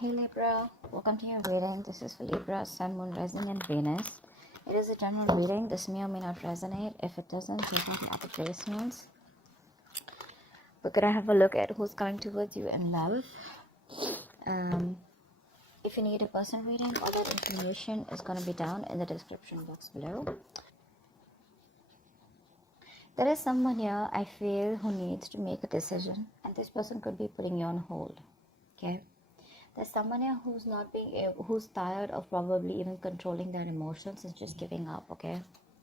Hey Libra, welcome to your reading. This is for Libra, Sun, Moon, Rising, and Venus. It is a general reading. This may or may not resonate. If it doesn't, take out the other placements. We're gonna have a look at who's coming towards you in love. If you need a personal reading, all that information is gonna be down in the description box below. There is someone here I feel who needs to make a decision, and this person could be putting you on hold. Okay. There's someone here who's not being, who's tired of probably even controlling their emotions and just giving up. Okay,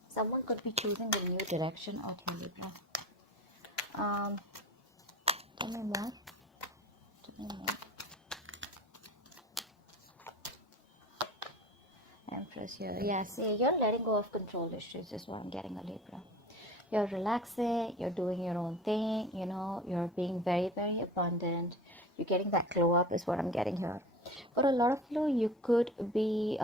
someone could be choosing a new direction out here, Libra. Tell me more. Tell me more. Empress here. Yeah, see, you're letting go of control issues. Is what I'm getting, a Libra. You're relaxing. You're doing your own thing. You know, you're being very, very abundant. You're getting that glow up is what I'm getting here. For a lot of you, you could be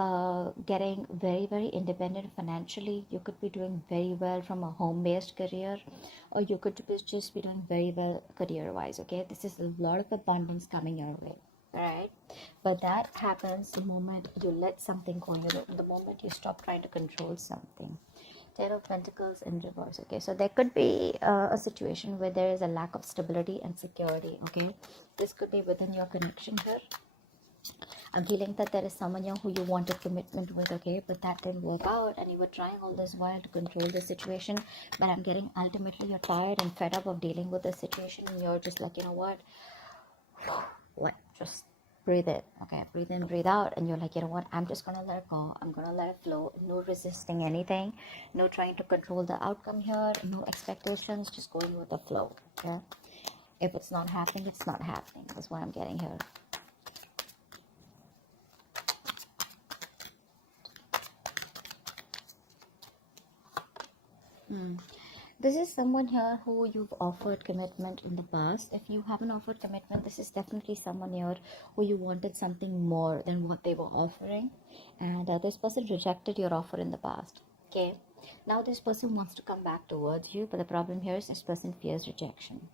getting very, very independent financially. You could be doing very well from a home-based career, or you could just be doing very well career-wise. Okay, this is a lot of abundance coming your way. Right, but that happens the moment you let something go. You know, the moment you stop trying to control something. Ten of Pentacles in reverse. Okay, so there could be a situation where there is a lack of stability and security. Okay, this could be within your connection here. I'm feeling that there is someone here who you wanted commitment with, okay, but that didn't work out, and you were trying all this while to control the situation. But I'm getting ultimately you're tired and fed up of dealing with the situation, and you're just like, you know what, just breathe in. Okay, breathe in, breathe out, and you're like, you know what, I'm just gonna let it go. I'm gonna let it flow. No resisting anything, no trying to control the outcome here, no expectations, just going with the flow. Okay, if it's not happening, it's not happening. That's what I'm getting here. This is someone here who you've offered commitment in the past. If you haven't offered commitment, this is definitely someone here who you wanted something more than what they were offering, and this person rejected your offer in the past. Okay, now this person wants to come back towards you, but the problem here is this person fears rejection.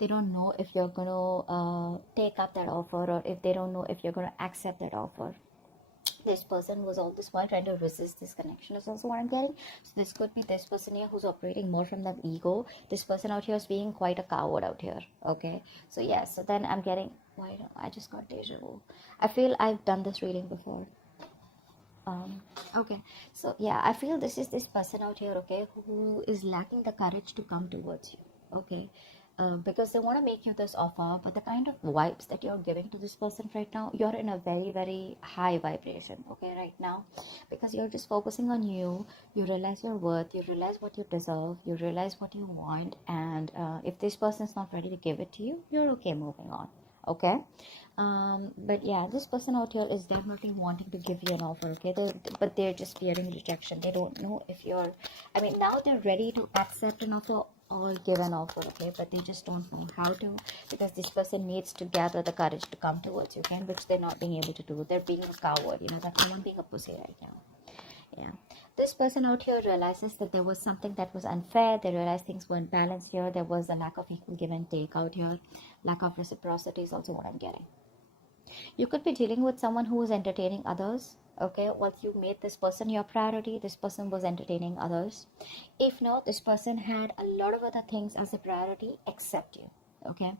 They don't know if you're going to take up that offer, or if they don't know if you're going to accept that offer. This person was all this while trying to resist this connection is also what I'm getting. So this could be this person here who's operating more from the ego. This person out here is being quite a coward out here. Okay, so yeah, so then I'm getting, why don't I just got deja vu. I feel I've done this reading before. Okay, so yeah, I feel this is this person out here, okay, who is lacking the courage to come towards you. Okay, because they want to make you this offer, but the kind of vibes that you're giving to this person right now, you're in a very, very high vibration, okay, right now, because you're just focusing on you. You realize your worth, you realize what you deserve, you realize what you want, and if this person's not ready to give it to you, you're okay moving on. Okay, but yeah, this person out here is definitely wanting to give you an offer. Okay, but they're just fearing rejection. They don't know if you're, I mean, now they're ready to accept an offer or give an offer, okay, but they just don't know how to, because this person needs to gather the courage to come towards you, okay, which they're not being able to do. They're being a coward, you know, that's someone being a pussy right now. Yeah, this person out here realizes that there was something that was unfair. They realized things weren't balanced here. There was a lack of equal give and take out here. Lack of reciprocity is also what I'm getting. You could be dealing with someone who is entertaining others. Okay, once you made this person your priority, this person was entertaining others. If not, this person had a lot of other things as a priority except you. Okay,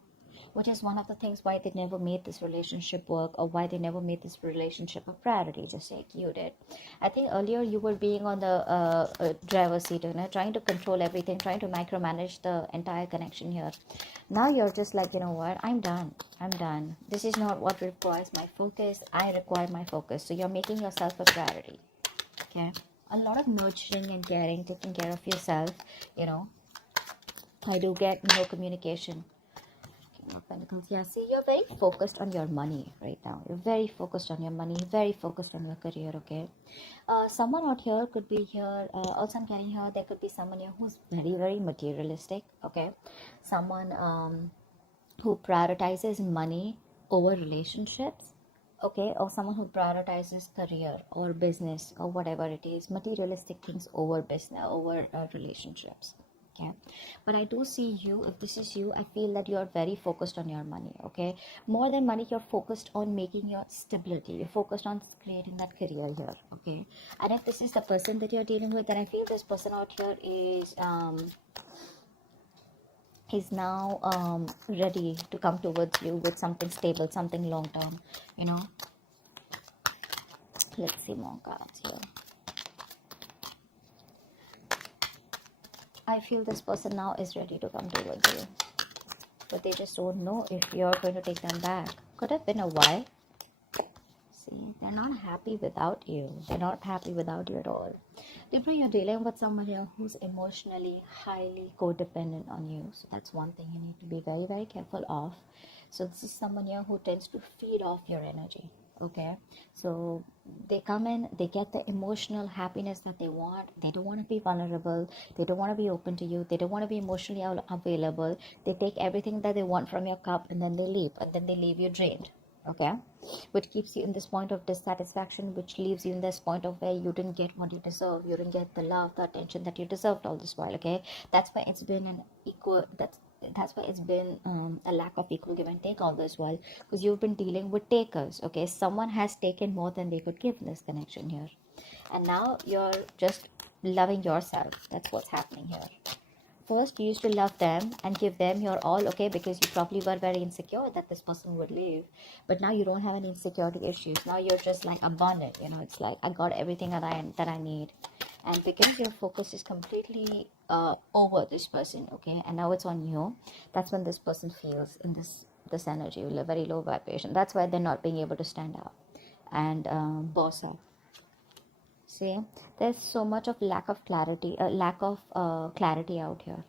which is one of the things why they never made this relationship work, or why they never made this relationship a priority, just like you did. I think earlier you were being on the driver's seat, you know, trying to control everything, trying to micromanage the entire connection here. Now you're just like, you know what, I'm done. This is not what requires my focus. I require my focus. So you're making yourself a priority. Okay, a lot of nurturing and caring, taking care of yourself, you know. I do get no communication. Of Pentacles. Yeah, see, you're very focused on your money right now. You're very focused on your money, very focused on your career. Okay, someone out here could be here. Also, I'm getting here. There could be someone here who's very, very materialistic. Okay, someone who prioritizes money over relationships. Okay, or someone who prioritizes career or business or whatever it is, materialistic things over business, over relationships. Okay, but I do see you, if this is you, I feel that you're very focused on your money. Okay, more than money, you're focused on making your stability, you're focused on creating that career here. Okay, and if this is the person that you're dealing with, then I feel this person out here is now ready to come towards you with something stable, something long term, you know. Let's see more cards here. I feel this person now is ready to come towards you, but they just don't know if you're going to take them back. Could have been a while. See, they're not happy without you. They're not happy without you at all. Libra, you're dealing with someone here who's emotionally highly codependent on you. So that's one thing you need to be very, very careful of. So this is someone here who tends to feed off your energy. Okay, so they come in, they get the emotional happiness that they want. They don't want to be vulnerable, they don't want to be open to you, they don't want to be emotionally available. They take everything that they want from your cup and then they leave, and then they leave you drained. Okay, which keeps you in this point of dissatisfaction, which leaves you in this point of where you didn't get what you deserve, you didn't get the love, the attention that you deserved all this while. Okay, that's why it's been an equal, that's why it's been a lack of equal give and take all this while, because you've been dealing with takers. Okay, someone has taken more than they could give in this connection here, and now you're just loving yourself. That's what's happening here. First, you used to love them and give them your all, okay, because you probably were very insecure that this person would leave. But now you don't have any insecurity issues. Now you're just like abundant, you know. It's like, I got everything that I need. And because your focus is completely over this person, okay, and now it's on you, that's when this person feels in this energy, a very low vibration. That's why they're not being able to stand up and boss up. See, there's so much of lack of clarity out here.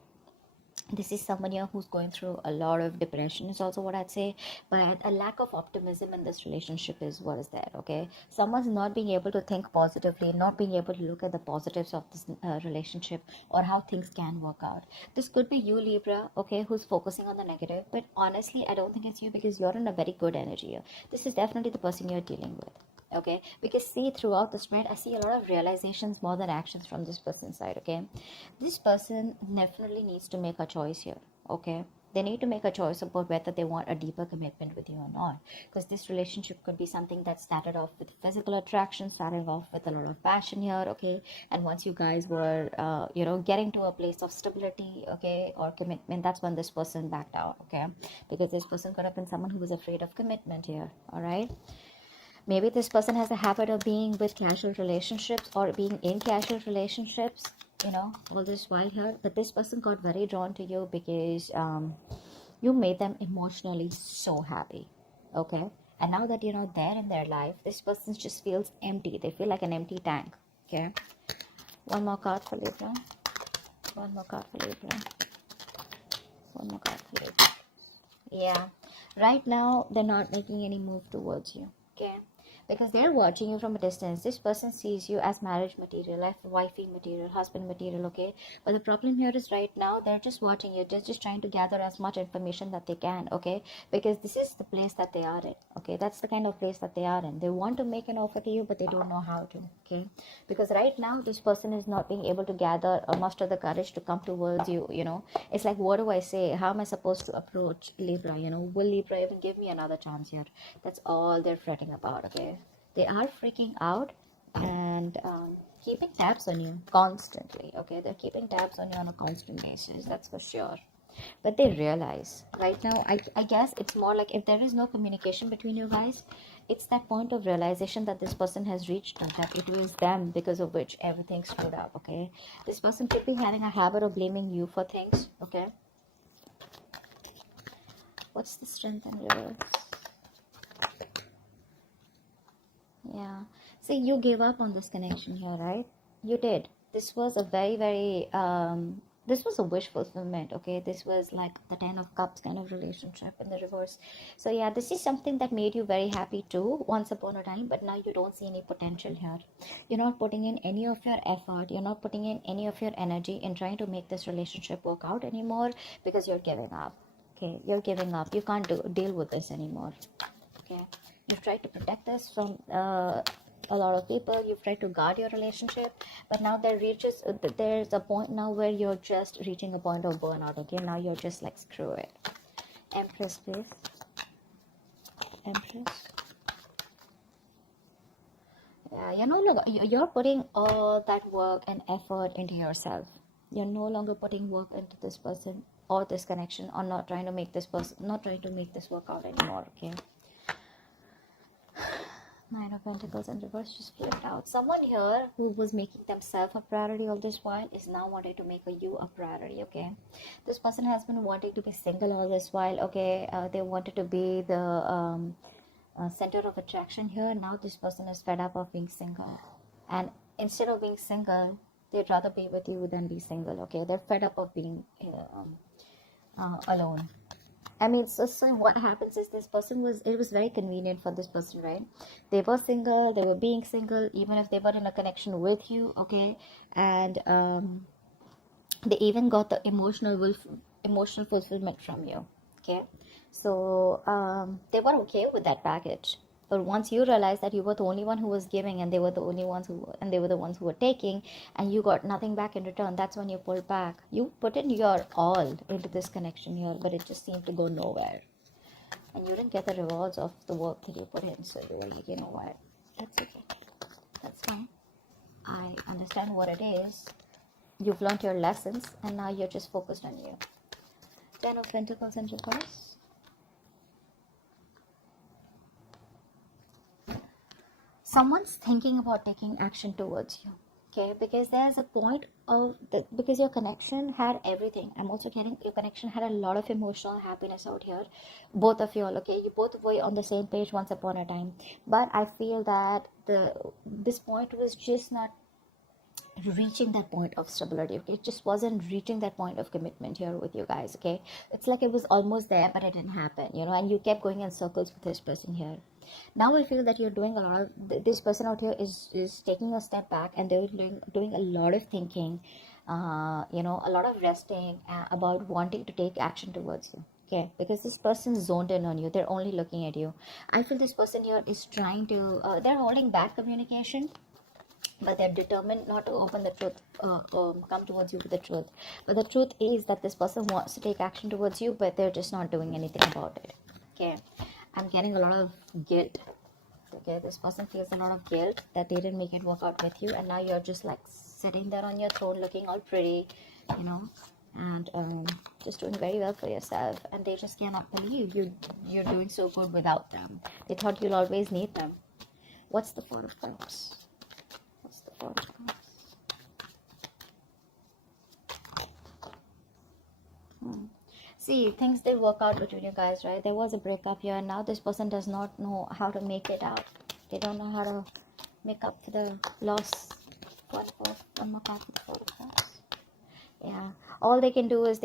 This is someone here who's going through a lot of depression is also what I'd say, but a lack of optimism in this relationship is what is there. Okay, someone's not being able to think positively, not being able to look at the positives of this relationship or how things can work out. This could be you, Libra, okay, who's focusing on the negative, but honestly I don't think it's you, because you're in a very good energy here. This is definitely the person you're dealing with. Okay, because see, throughout the spread I see a lot of realizations more than actions from this person's side. Okay, this person definitely needs to make a choice here. Okay, they need to make a choice about whether they want a deeper commitment with you or not, because this relationship could be something that started off with physical attraction, started off with a lot of passion here. Okay, and once you guys were getting to a place of stability, okay, or commitment, that's when this person backed out. Okay, because this person could have been someone who was afraid of commitment here. All right, maybe this person has a habit of being with casual relationships or being in casual relationships, all this while here. But this person got very drawn to you because you made them emotionally so happy. Okay, and now that you're not there in their life, this person just feels empty. They feel like an empty tank. Okay, one more card for Libra. One more card for Libra. One more card for Libra. Yeah, right now they're not making any move towards you. Okay, because they're watching you from a distance. This person sees you as marriage material, as wifey material, husband material. Okay, but the problem here is right now they're just watching you. They're just trying to gather as much information that they can. Okay, because this is the place that they are in. Okay, that's the kind of place that they are in. They want to make an offer to you, but they don't know how to. Okay, because right now this person is not being able to gather or muster the courage to come towards you. It's like, what do I say? How am I supposed to approach Libra? Will Libra even give me another chance here? That's all they're fretting about. Okay, they are freaking out and keeping tabs on you constantly. Okay, they're keeping tabs on you on a constant basis, that's for sure. But they realize right now, I guess it's more like, if there is no communication between you guys, it's that point of realization that this person has reached, that it was them because of which everything screwed up. Okay, this person could be having a habit of blaming you for things. Okay, what's the strength and reverse? Yeah, see, you gave up on this connection here, right? You did. This was a very, very this was a wish fulfillment. Okay, this was like the 10 of cups kind of relationship in the reverse. So yeah, this is something that made you very happy too once upon a time, but now you don't see any potential here. You're not putting in any of your effort, you're not putting in any of your energy in trying to make this relationship work out anymore, because you're giving up. Okay, you're giving up. You can't deal with this anymore. Okay, you've tried to protect this from a lot of people. You've tried to guard your relationship, but now there's a point now where you're just reaching a point of burnout. Okay, now you're just like, screw it. Empress, please. Empress. Yeah, you're putting all that work and effort into yourself. You're no longer putting work into this person or this connection, or not trying to make this work out anymore. Okay. Nine of Pentacles in reverse just flipped out. Someone here who was making themselves a priority all this while is now wanting to make you a priority. Okay, this person has been wanting to be single all this while. Okay, they wanted to be the center of attraction here. Now this person is fed up of being single, and instead of being single, they'd rather be with you than be single. Okay, they're fed up of being alone. I mean, so what happens is, it was very convenient for this person, right? They were single, they were being single, even if they were in a connection with you, okay? And they even got the emotional fulfillment from you, okay? So they were okay with that package. But once you realize that you were the only one who was giving, and they were the ones who were taking, and you got nothing back in return, that's when you pulled back. You put in your all into this connection here, but it just seemed to go nowhere. And you didn't get the rewards of the work that you put in. So you were like, you know what? That's okay. That's fine. I understand what it is. You've learned your lessons, and now you're just focused on you. Ten of Pentacles in reverse. Someone's thinking about taking action towards you, okay? Because there's a point of because your connection had everything. I'm also getting your connection had a lot of emotional happiness out here. Both of you all, okay? You both were on the same page once upon a time. But I feel that this point was just not reaching that point of stability. Okay, it just wasn't reaching that point of commitment here with you guys. Okay, it's like it was almost there, but it didn't happen, and you kept going in circles with this person here. Now I feel that you're doing a lot of, this person out here is taking a step back, and they're doing a lot of thinking, a lot of resting about wanting to take action towards you. Okay, because this person's zoned in on you. They're only looking at you. I feel this person here is trying to they're holding back communication, but they're determined not to open the truth, come towards you with the truth. But the truth is that this person wants to take action towards you, but they're just not doing anything about it. Okay, I'm getting a lot of guilt. Okay, this person feels a lot of guilt that they didn't make it work out with you, and now you're just like sitting there on your throne looking all pretty, and just doing very well for yourself, and they just cannot believe you're doing so good without them. They thought you'll always need them. What's the Four of Cups? What's the Four of Cups? See, things did work out between you guys, right? There was a breakup here, and now this person does not know how to make it out. They don't know how to make up for the loss. One more card for the Four of Cups. Yeah, all they can do is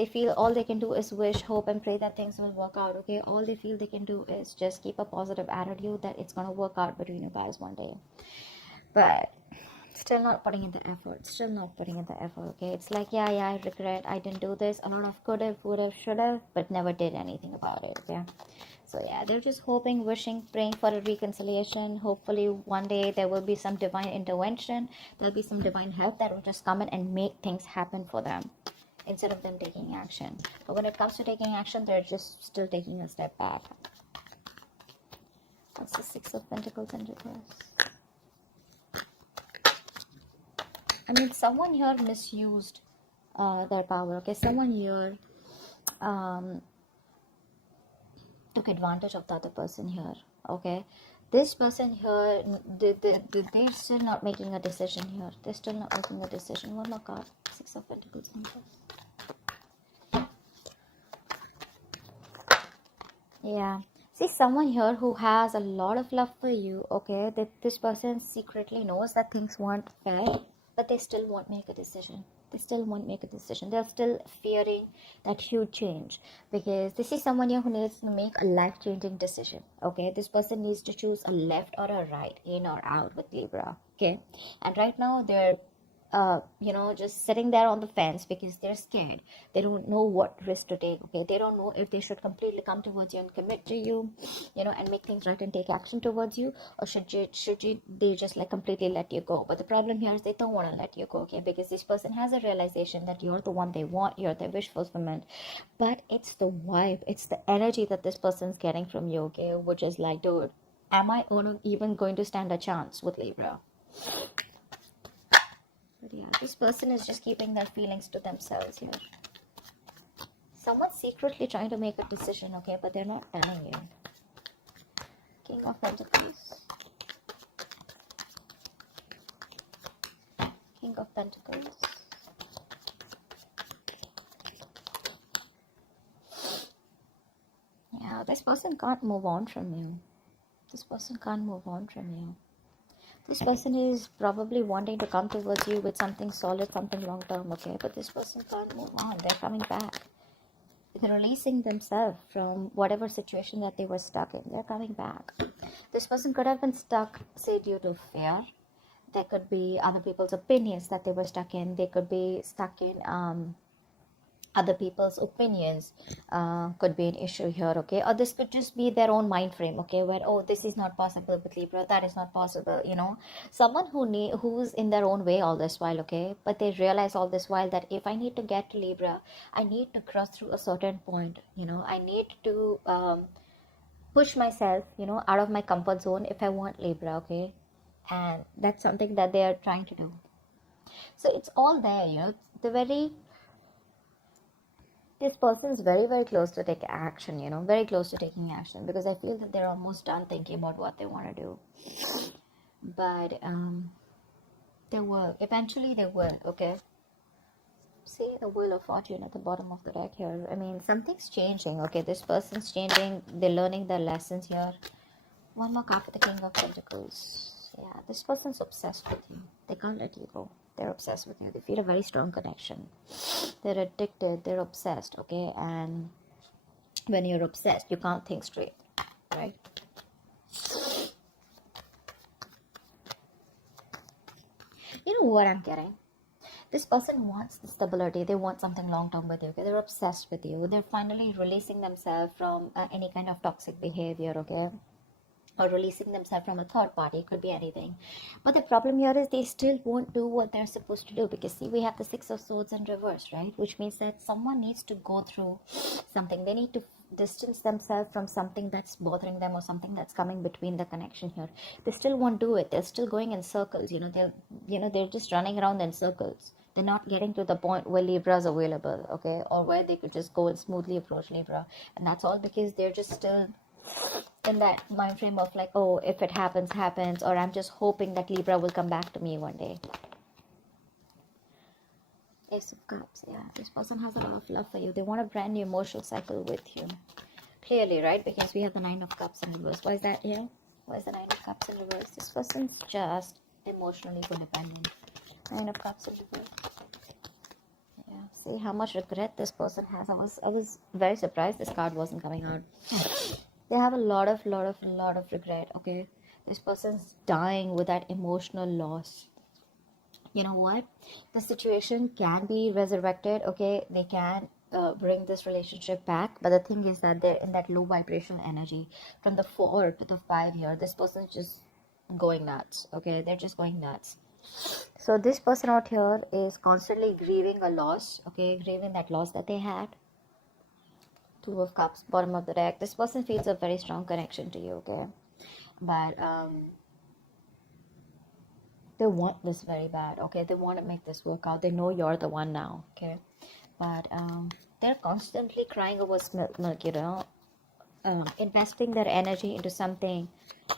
wish, hope, and pray that things will work out. Okay, all they feel they can do is just keep a positive attitude that it's gonna work out between you guys one day. But still not putting in the effort. Okay, it's like, yeah, I regret I didn't do this. A lot of could have, would have, should have, but never did anything about it. Okay, so yeah, they're just hoping, wishing, praying for a reconciliation. Hopefully one day there will be some divine intervention. There'll be some divine help that will just come in and make things happen for them, instead of them taking action. But when it comes to taking action, they're just still taking a step back. That's the Six of Pentacles in reverse. I mean, someone here misused their power. Okay, someone here took advantage of the other person here. Okay, this person here, they're still not making a decision here. They're still not making a decision. One more card. Six of Pentacles in reverse. Yeah. See, someone here who has a lot of love for you. Okay, that this person secretly knows that things weren't fair, but they still won't make a decision. They're still fearing that huge change, because this is someone here who needs to make a life-changing decision. Okay, this person needs to choose a left or a right, in or out with Libra. Okay, and right now they're just sitting there on the fence because they're scared. They don't know what risk to take. Okay, they don't know if they should completely come towards you and commit to you, and make things right and take action towards you, or should you they just like completely let you go. But the problem here is they don't want to let you go. Okay, because this person has a realization that you're the one they want, you're their wish fulfillment, but it's the vibe, it's the energy that this person's getting from you. Okay, which is like, dude, am I even going to stand a chance with Libra? But yeah, this person is just keeping their feelings to themselves here. Someone's secretly trying to make a decision, okay, but they're not telling you. King of Pentacles. King of Pentacles. Yeah, this person can't move on from you. This person can't move on from you. This person is probably wanting to come towards you with something solid, something long-term, okay? But this person can't move on. They're coming back. They're releasing themselves from whatever situation that they were stuck in. They're coming back. This person could have been stuck, say, due to fear. There could be other people's opinions that they were stuck in. They could be stuck in other people's opinions. Could be an issue here, okay? Or this could just be their own mind frame, okay, where, oh, this is not possible with Libra, that is not possible, someone who's in their own way all this while, okay, but they realize all this while that if I need to get to Libra, I need to cross through a certain point, I need to push myself, out of my comfort zone if I want Libra, okay? And that's something that they are trying to do. So it's all there, this person is very, very close to take action, very close to taking action, because I feel that they're almost done thinking about what they want to do. But they will, eventually they will, okay? See the Wheel of Fortune at the bottom of the deck here. I mean, something's changing, okay? This person's changing, they're learning their lessons here. One more card for the King of Pentacles. Yeah, this person's obsessed with you. They can't let you go. They're obsessed with you. They feel a very strong connection. They're addicted. They're obsessed, okay? And when you're obsessed, you can't think straight, right? You know what I'm getting? This person wants the stability. They want something long-term with you, okay? They're obsessed with you. They're finally releasing themselves from any kind of toxic behavior, okay? Or releasing themselves from a third party. It could be anything. But the problem here is they still won't do what they're supposed to do, because see, we have the Six of Swords in reverse, right? Which means that someone needs to go through something. They need to distance themselves from something that's bothering them, or something that's coming between the connection here. They still won't do it. They're still going in circles, they're just running around in circles. They're not getting to the point where Libra is available, okay? Or where they could just go and smoothly approach Libra. And that's all because they're just still in that mind frame of like, oh, if it happens, happens, or I'm just hoping that Libra will come back to me one day. Ace of Cups, yeah. This person has a lot of love for you. They want a brand new emotional cycle with you. Clearly, right? Because we have the Nine of Cups in reverse. Why is that here? Why is the Nine of Cups in reverse? This person's just emotionally codependent. Nine of Cups in reverse. Yeah. See how much regret this person has. I was very surprised this card wasn't coming out. They have a lot of regret, okay? This person's dying with that emotional loss. You know what? The situation can be resurrected, okay? They can bring this relationship back, but the thing is that they're in that low vibrational energy. From the 4 to the 5 here, this person's just going nuts, okay? They're just going nuts. So this person out here is constantly grieving a loss, okay? Grieving that loss that they had. Two of Cups, bottom of the deck. This person feels a very strong connection to you, okay? But they want this very bad, okay? They want to make this work out. They know you're the one now, okay? But they're constantly crying over spilt milk, investing their energy into something,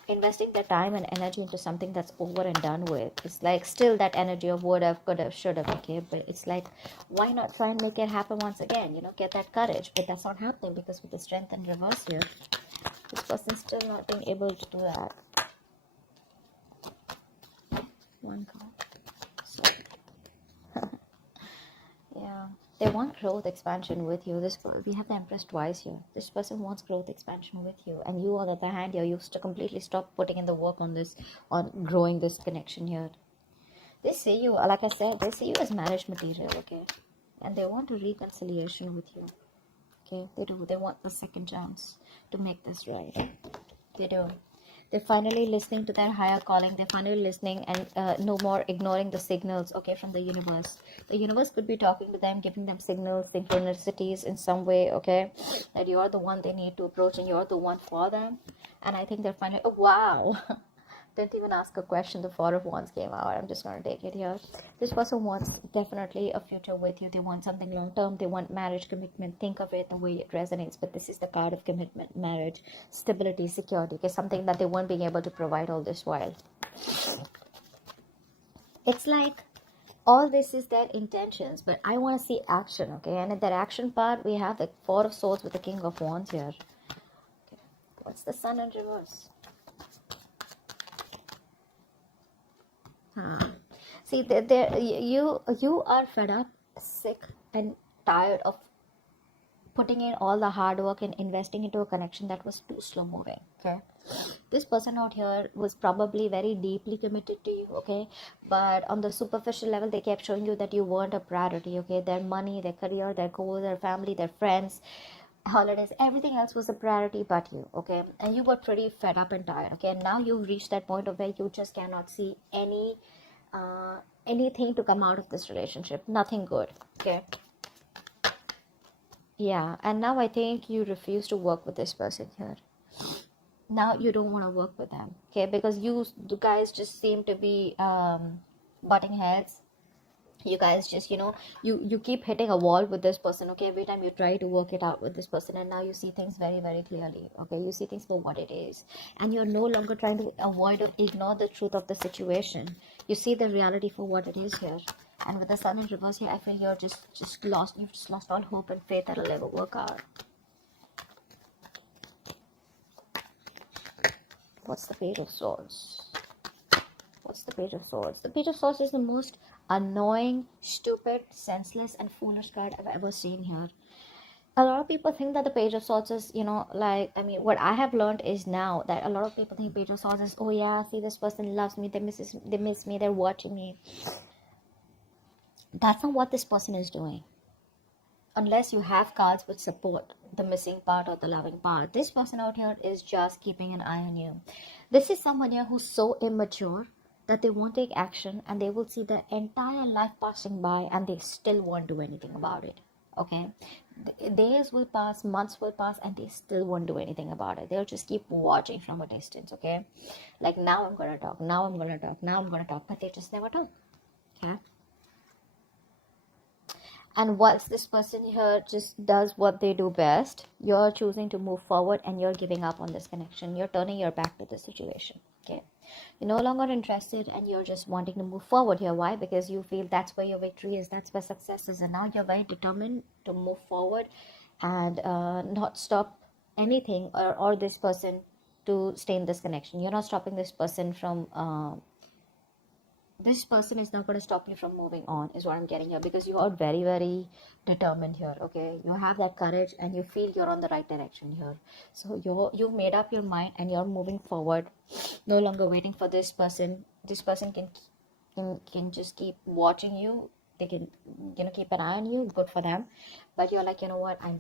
investing their time and energy into something that's over and done with. It's like still that energy of would have, could have, should have, okay? But it's like, why not try and make it happen once again, get that courage? But that's not happening, because with the Strength in reverse here, this person's still not being able to do that. One card. Yeah. They want growth expansion with you. We have the Empress twice here. This person wants growth expansion with you, and you, on the other hand, you're used to completely stop putting in the work on growing this connection here. They see you, like I said, they see you as marriage material, okay? And they want a reconciliation with you, okay? They do. They want the second chance to make this right. They do. They're finally listening to their higher calling. They're finally listening and no more ignoring the signals, okay, from the universe. The universe could be talking to them, giving them signals, synchronicities in some way, okay, that you're the one they need to approach and you're the one for them. And I think they're finally, oh, wow. Didn't even ask a question. The Four of Wands came out. I'm just going to take it here. This person wants definitely a future with you. They want something long term. They want marriage, commitment. Think of it the way it resonates. But this is the card of commitment, marriage, stability, security. Okay, something that they weren't being able to provide all this while. It's like all this is their intentions, but I want to see action, okay? And in that action part, we have the Four of Swords with the King of Wands here. Okay. What's the Sun in reverse? See, you are fed up, sick, and tired of putting in all the hard work and investing into a connection that was too slow moving. Okay, this person out here was probably very deeply committed to you. Okay, but on the superficial level, they kept showing you that you weren't a priority. Okay, their money, their career, their goals, their family, their friends, holidays, everything else was a priority but you. Okay, and you were pretty fed up and tired. Okay, and now you've reached that point of where you just cannot see anything to come out of this relationship. Nothing good. Okay, yeah, and now I think you refuse to work with this person here. Now you don't want to work with them, okay, because you guys just seem to be butting heads. You guys just, you keep hitting a wall with this person, okay? Every time you try to work it out with this person, and now you see things very, very clearly, okay? You see things for what it is, and you're no longer trying to avoid or ignore the truth of the situation. You see the reality for what it is here. And with the Sun in reverse here, I feel you're just lost. You've just lost all hope and faith that it'll ever work out. What's the Page of Swords? What's the Page of Swords? The Page of Swords is the most annoying, stupid, senseless, and foolish card I've ever seen here. A lot of people think that the Page of Swords is, what I have learned is now that a lot of people think Page of Swords is, oh yeah, see, this person loves me, they miss me, they're watching me. That's not what this person is doing. Unless you have cards which support the missing part or the loving part. This person out here is just keeping an eye on you. This is someone here who's so immature that they won't take action, and they will see the entire life passing by and they still won't do anything about it. Okay, days will pass, months will pass, and they still won't do anything about it. They'll just keep watching from a distance. Okay, like, now I'm gonna talk, now I'm gonna talk, now I'm gonna talk, but they just never talk. Okay, and once this person here just does what they do best, you're choosing to move forward and you're giving up on this connection. You're turning your back to the situation. Okay, you're no longer interested and you're just wanting to move forward here. Why? Because you feel that's where your victory is, that's where success is, and now you're very determined to move forward and not stop anything or this person to stay in this connection. You're not stopping this person from this person is not going to stop you from moving on, is what I'm getting here, because you are very, very determined here. Okay, you have that courage and you feel you're on the right direction here. So you've made up your mind and you're moving forward, no longer waiting for this person. This person can just keep watching you. They can keep an eye on you. Good for them. But you're like, you know what, I'm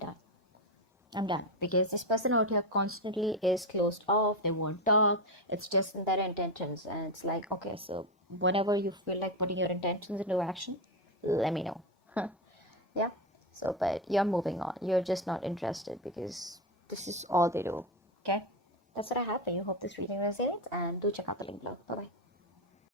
done, because this person out here constantly is closed off. They won't talk. It's just in their intentions, and it's like, okay, so whenever you feel like putting your intentions into action, let me know. Yeah, so, but you're moving on. You're just not interested because this is all they do. Okay, that's what I have for you. Hope this reading resonates, and do check out the link below. Bye bye.